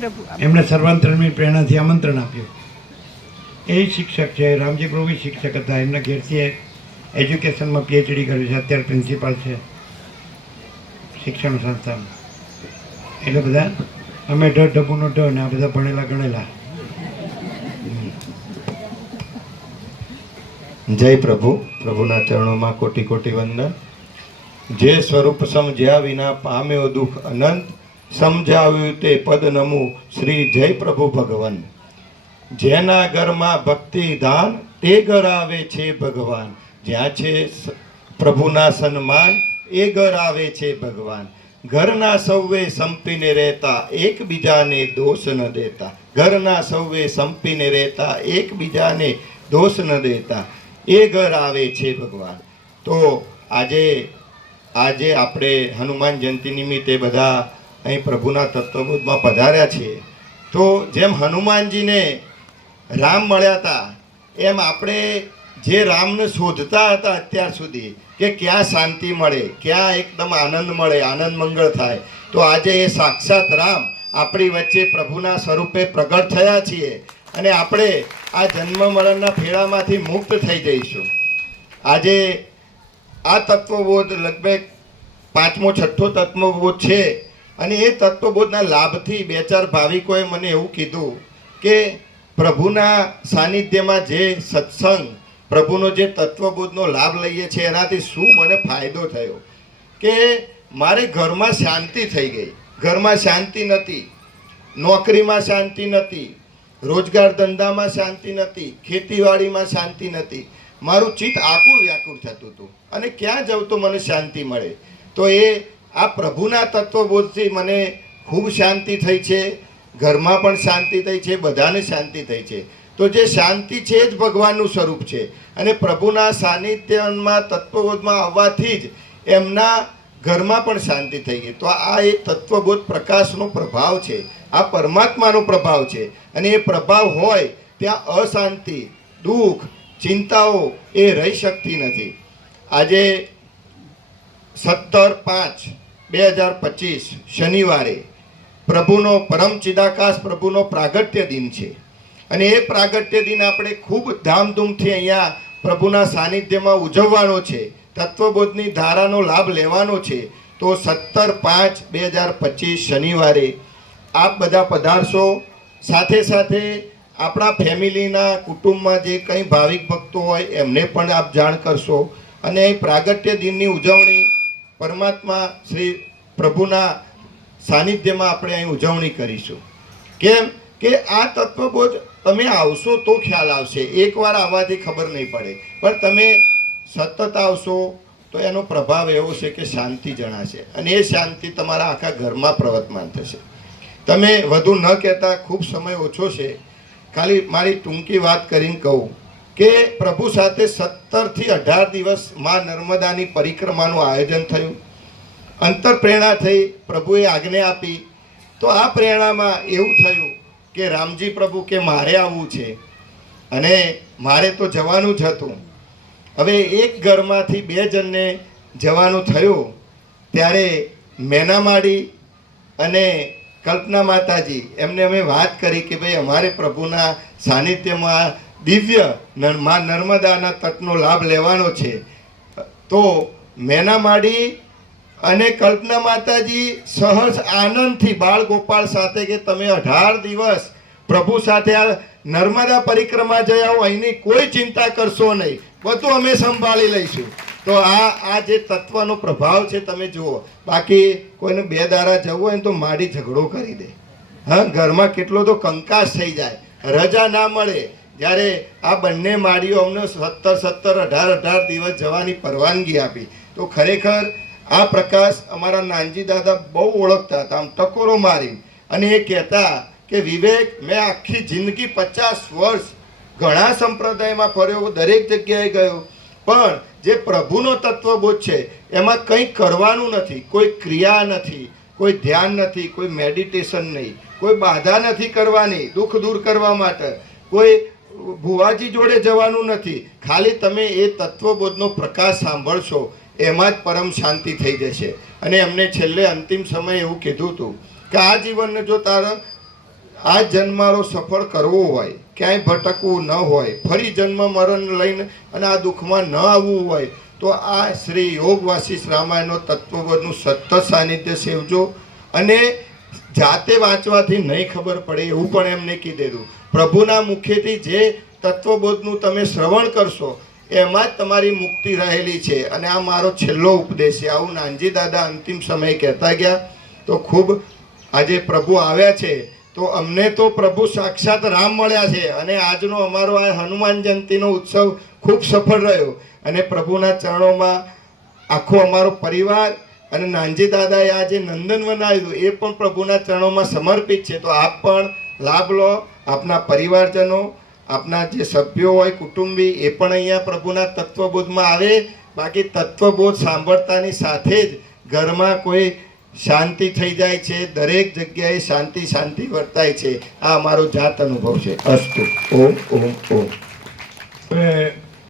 પ્રભુ એમણે સર્વાંતરણની પ્રેરણાથી આમંત્રણ આપ્યું. એ શિક્ષક છે રામજી પ્રભુ શિક્ષક હતા. એમના ઘેરથી એજ્યુકેશનમાં પીએચડી કર્યું છે. અત્યારે પ્રિન્સિપાલ છે શિક્ષણ સંસ્થામાં. એટલે બધા અમે ઢ ઢબુનો ઢ ને આ બધા ભણેલા ગણેલા. જય પ્રભુ. પ્રભુના ચરણોમાં કોટી કોટી વંદન. જે સ્વરૂપ સમજ્યા વિના પામ્યો દુઃખ અનંત સમજાવ્યું તે પદ નમું શ્રી જય પ્રભુ ભગવાન. જેના ઘરમાં ભક્તિ દાન તે ઘર આવે છે ભગવાન. જ્યાં છે પ્રભુના સન્માન એ ઘર આવે છે ભગવાન. ઘરના સૌએ સંપીને રહેતા એકબીજાને દોષ ન દેતા. ઘરના સૌએ સંપીને રહેતા એકબીજાને દોષ ન દેતા. એ ઘર આવે છે ભગવાન. તો આજે આજે આપણે હનુમાન જયંતિ નિમિત્તે બધા અહીં પ્રભુના તત્વબોધમાં પધાર્યા છીએ. તો જેમ હનુમાનજીને રામ મળ્યા હતા, એમ આપણે જે રામને શોધતા હતા અત્યાર સુધી કે ક્યાં શાંતિ મળે, ક્યાં એકદમ આનંદ મળે, આનંદ મંગળ થાય, તો આજે એ સાક્ષાત રામ આપણી વચ્ચે પ્રભુના સ્વરૂપે પ્રગટ થયા છીએ અને આપણે આ જન્મ મરણના ફેરામાંથી મુક્ત થઈ જઈશું. આજે આ તત્વબોધ લગભગ પાંચમો છઠ્ઠો તત્વબોધ છે. અને એ તત્વબોધના લાભથી બે ચાર ભાવિકોએ મને એવું કીધું કે પ્રભુના સાનિધ્યમાં જે સત્સંગ, પ્રભુનો જે તત્વબોધનો લાભ લઈએ છીએ, એનાથી શું મને ફાયદો થયો? કે મારે ઘરમાં શાંતિ થઈ ગઈ. ઘરમાં શાંતિ નથી. નોકરીમાં શાંતિ નથી. રોજગાર ધંધામાં શાંતિ નથી. ખેતીવાડીમાં શાંતિ નથી. મારું ચિત્ત આકુળ વ્યાકુળ થતું હતું. અને ક્યાં જવું તો મને શાંતિ મળે? તો એ આ પ્રભુના તત્વબોધથી મને ખૂબ શાંતિ થઈ છે, ઘરમાં પણ શાંતિ થઈ છે, બધાને શાંતિ થઈ છે. તો જે શાંતિ છે જ ભગવાનનું સ્વરૂપ છે. અને પ્રભુના સાનિધ્યમાં, તત્વબોધમાં આવવાથી જ એમના ઘરમાં પણ શાંતિ થઈ ગઈ. તો આ એ તત્વબોધ પ્રકાશનો પ્રભાવ છે. આ પરમાત્માનો પ્રભાવ છે. અને એ પ્રભાવ હોય ત્યાં અશાંતિ, દુઃખ, ચિંતાઓ એ રહી શકતી નથી. આજે સત્તર પાંચ બે હજાર પચીસ શનિવારે પ્રભુનો પરમ ચિદાકાશ પ્રભુનો પ્રાગટ્ય દિન છે. અને એ પ્રાગટ્ય દિન આપણે ખૂબ ધામધૂમથી અહીંયા પ્રભુના સાનિધ્યમાં ઉજવવાનો છે. તત્વબોધની ધારાનો લાભ લેવાનો છે. તો સત્તર પાંચ બે હજાર પચીસ શનિવારે આપ બધા પધારશો. સાથે સાથે આપણા ફેમિલીના કુટુંબમાં જે કંઈ ભાવિક ભક્તો હોય એમને પણ આપ જાણ કરશો. અને પ્રાગટ્ય દિનની ઉજવણી પરમાત્મા શ્રી પ્રભુના સાનિધ્યમાં આપણે અહીં ઉજવણી કરીશું. કેમ કે આ તત્વબોધ તમે આવશો તો ખ્યાલ આવશે. એકવાર આવવાથી ખબર નહીં પડે. પણ તમે સતત આવશો તો એનો પ્રભાવ એવો છે કે શાંતિ જણાશે. અને એ શાંતિ તમારા આખા ઘરમાં પ્રવર્તમાન થશે. તમે વધુ ન કહેતા, ખૂબ સમય ઓછો છે. ખાલી મારી ટૂંકી વાત કરીને કહું. કે પ્રભુ સાથે સત્તરથી અઢાર દિવસમાં નર્મદાની પરિક્રમાનું આયોજન થયું. અંતર પ્રેરણા થઈ પ્રભુએ આજ્ઞા આપી. તો આ પ્રેરણામાં એવું થયું કે રામજી પ્રભુ કે મારે આવવું છે અને મારે તો જવાનું જ હતું. હવે એક ઘરમાંથી બે જણને જવાનું થયું ત્યારે મેનામાડી અને કલ્પના માતાજી એમને અમે વાત કરી કે ભાઈ અમારે પ્રભુના સાનિધ્યમાં દિવ્યમાં નર્મદાના તટનો લાભ લેવાનો છે. તો મેનામાડી અને કલ્પના માતાજી સહજ આનંદથી બાળ ગોપાલ સાથે કે તમે અઢાર દિવસ પ્રભુ સાથે આ નર્મદા પરિક્રમા જઈ આવો, અહીંની કોઈ ચિંતા કરશો નહીં. બધું અમે સંભાળી લઈશું. તો આ આ જે તત્વનો પ્રભાવ છે તમે જુઓ. બાકી કોઈને બે દારા જવું હોય તો માડી ઝઘડો કરી દે. હા, ઘરમાં કેટલો તો કંકાસ થઈ જાય. રજા ના મળે. જ્યારે આ બંને માળીઓ અમને સત્તર સત્તર અઢાર અઢાર દિવસ જવાની પરવાનગી આપી. તો ખરેખર આ પ્રકાશ અમારા નાનજી દાદા બહુ ઓળખતા હતા. આમ ટકોરો મારી અને એ કહેતા કે, વિવેક, મેં આખી જિંદગી પચાસ વર્ષ ઘણા સંપ્રદાયમાં ફર્યો દરેક જગ્યાએ ગયો. પણ જે પ્રભુનો તત્વબોધ છે, એમાં કંઈ કરવાનું નથી. કોઈ ક્રિયા નથી, કોઈ ધ્યાન નથી, કોઈ મેડિટેશન નહીં. કોઈ બાધા નથી કરવાની દુઃખ દૂર કરવા માટે. કોઈ ભુવાજી જોડે જવાનું નથી. ખાલી તમે એ તત્વબોધનો પ્રકાશ સાંભળશો, એમાં જ પરમ શાંતિ થઈ જશે. અને એમને છેલ્લે અંતિમ સમયે એવું કીધું હતું કે આ જીવનને જો તારા આ જન્મારો સફળ કરવો હોય, ક્યાંય ભટકવું ન હોય, ફરી જન્મ મરણ લઈને અને આ દુઃખમાં ન આવવું હોય, તો આ શ્રી યોગ વાસિષ્ઠ રામાયણનો તત્વબોધનું સતત સાનિધ્ય સેવજો. અને જાતે વાંચવાથી નહીં ખબર પડે એવું પણ એમને કીધેલું પ્રભુના મુખેથી જે તત્વબોધનું તમે શ્રવણ કરશો, એમાં જ તમારી મુક્તિ રહેલી છે. અને આ મારો છેલ્લો ઉપદેશ છે. આવું નાનજી દાદા અંતિમ સમયે કહેતા ગયા, તો ખૂબ આજે પ્રભુ આવ્યા છે. તો અમને તો પ્રભુ સાક્ષાત રામ મળ્યા છે. અને આજનો અમારો આ હનુમાન જયંતિનો ઉત્સવ ખૂબ સફળ રહ્યો. અને પ્રભુના ચરણોમાં આખો અમારો પરિવાર અને નાનજી દાદાએ આ જે નંદનવન આવ્યું એ પણ પ્રભુના ચરણોમાં સમર્પિત છે. તો આપ પણ લાભ લો. આપના પરિવારજનો, આપના જે સભ્યો હોય, કુટુંબી, એ પણ અહીંયા પ્રભુના તત્વબોધમાં આવે. બાકી તત્વબોધ સાંભળતાની સાથે જ ઘરમાં કોઈ શાંતિ થઈ જાય છે. દરેક જગ્યાએ શાંતિ શાંતિ વર્તાય છે. આ અમારો જાત અનુભવ છે. અસ્તુ. ઓમ ઓમ ઓમ.